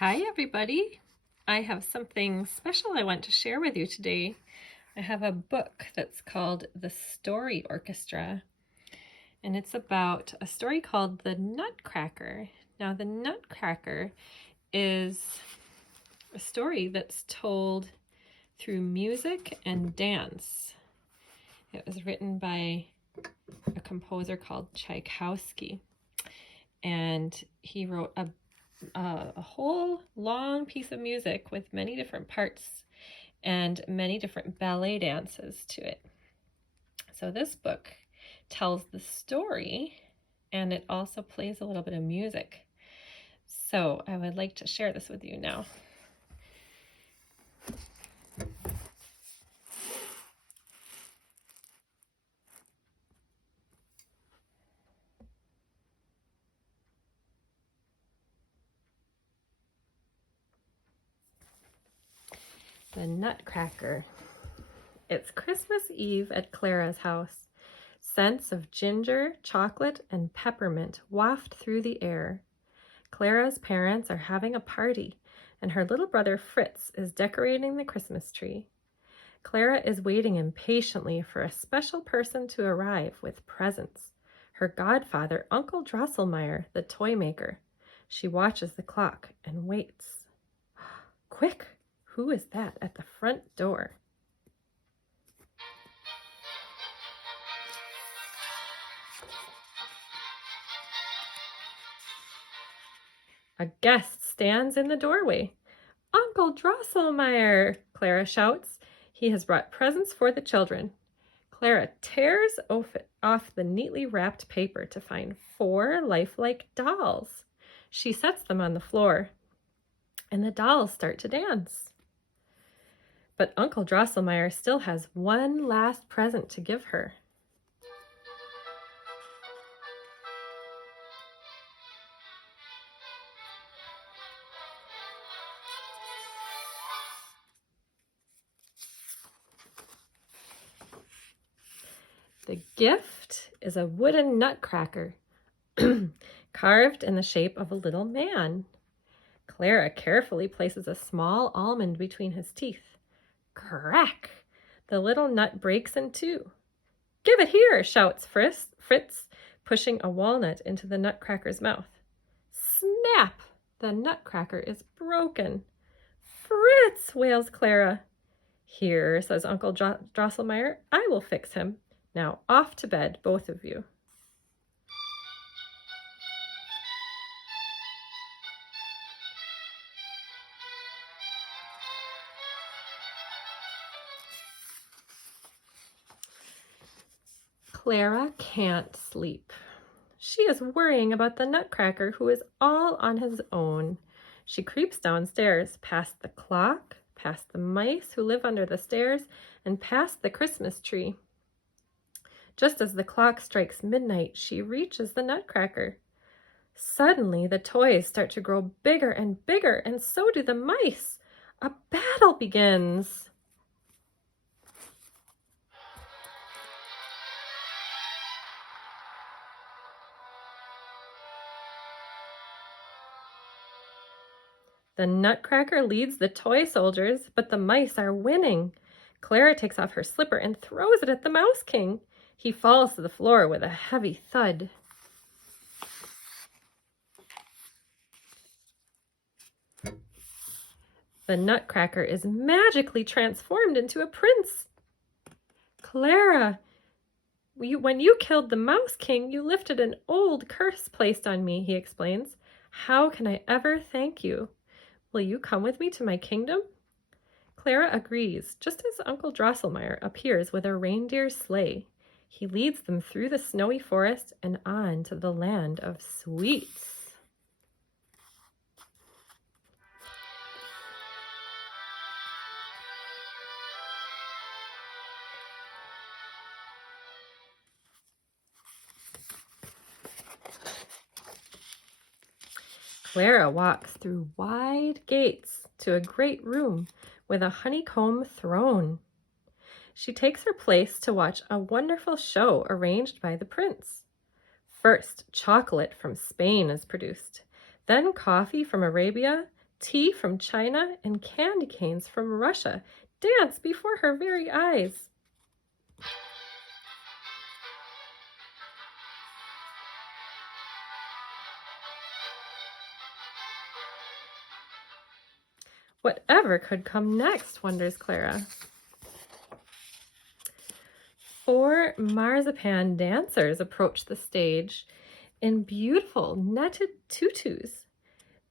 Hi everybody! I have something special I want to share with you today. I have a book that's called The Story Orchestra, and it's about a story called The Nutcracker. Now, The Nutcracker is a story that's told through music and dance. It was written by a composer called Tchaikovsky, and he wrote a whole long piece of music with many different parts and many different ballet dances to it. So this book tells the story, and it also plays a little bit of music. So I would like to share this with you now. The Nutcracker. It's Christmas Eve at Clara's house. Scents of ginger, chocolate, and peppermint waft through the air. Clara's parents are having a party, and her little brother Fritz is decorating the Christmas tree. Clara is waiting impatiently for a special person to arrive with presents. Her godfather, Uncle Drosselmeyer, the toy maker. She watches the clock and waits. Quick! Who is that at the front door? A guest stands in the doorway. Uncle Drosselmeyer, Clara shouts. He has brought presents for the children. Clara tears off the neatly wrapped paper to find 4 lifelike dolls. She sets them on the floor, and the dolls start to dance. But Uncle Drosselmeyer still has one last present to give her. The gift is a wooden nutcracker carved in the shape of a little man. Clara carefully places a small almond between his teeth. Crack! The little nut breaks in two. Give it here, shouts Fritz, pushing a walnut into the nutcracker's mouth. Snap! The nutcracker is broken. Fritz, wails Clara. Here, says Uncle Drosselmeyer, I will fix him. Now off to bed, both of you. Clara can't sleep. She is worrying about the Nutcracker, who is all on his own. She creeps downstairs, past the clock, past the mice who live under the stairs, and past the Christmas tree. Just as the clock strikes midnight, she reaches the Nutcracker. Suddenly, the toys start to grow bigger and bigger, and so do the mice. A battle begins. The Nutcracker leads the toy soldiers, but the mice are winning. Clara takes off her slipper and throws it at the Mouse King. He falls to the floor with a heavy thud. The Nutcracker is magically transformed into a prince. Clara, when you killed the Mouse King, you lifted an old curse placed on me, he explains. How can I ever thank you? Will you come with me to my kingdom? Clara agrees, just as Uncle Drosselmeyer appears with a reindeer sleigh. He leads them through the snowy forest and on to the land of sweets. Clara walks through wide gates to a great room with a honeycomb throne. She takes her place to watch a wonderful show arranged by the prince. First, chocolate from Spain is produced, then coffee from Arabia, Tea from China and candy canes from Russia dance before her very eyes. Whatever could come next, wonders Clara. 4 marzipan dancers approach the stage in beautiful netted tutus.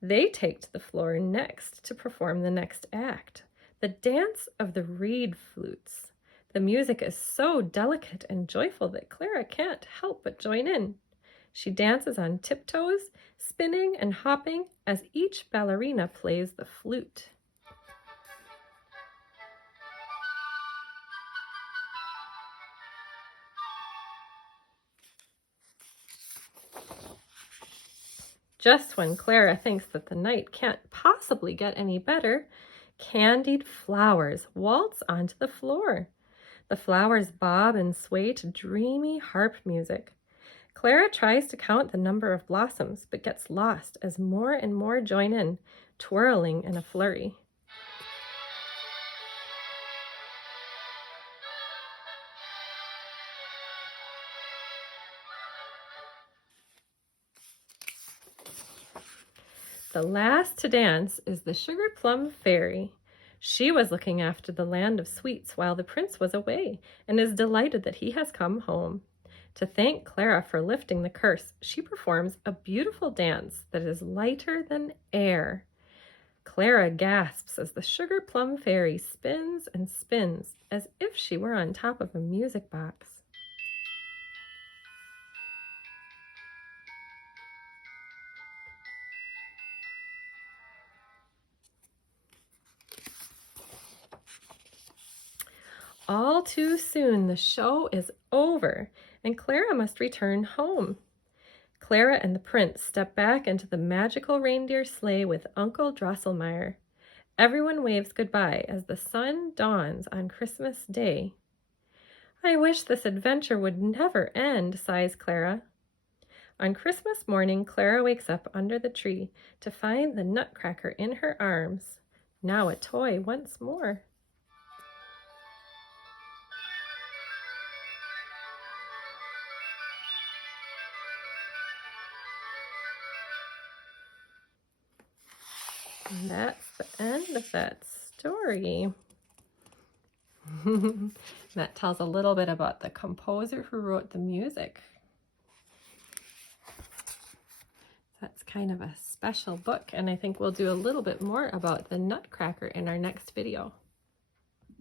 They take to the floor next to perform the next act, the dance of the reed flutes. The music is so delicate and joyful that Clara can't help but join in. She dances on tiptoes, spinning and hopping as each ballerina plays the flute. Just when Clara thinks that the night can't possibly get any better, candied flowers waltz onto the floor. The flowers bob and sway to dreamy harp music. Clara tries to count the number of blossoms, but gets lost as more and more join in, twirling in a flurry. The last to dance is the Sugar Plum Fairy. She was looking after the land of sweets while the prince was away, and is delighted that he has come home. To thank Clara for lifting the curse, she performs a beautiful dance that is lighter than air. Clara gasps as the Sugar Plum Fairy spins and spins as if she were on top of a music box. All too soon, the show is over, and Clara must return home. Clara and the prince step back into the magical reindeer sleigh with Uncle Drosselmeyer. Everyone waves goodbye as the sun dawns on Christmas Day. I wish this adventure would never end, sighs Clara. On Christmas morning, Clara wakes up under the tree to find the Nutcracker in her arms, now a toy once more. And that's the end of that story. That tells a little bit about the composer who wrote the music. That's kind of a special book, and I think we'll do a little bit more about the Nutcracker in our next video.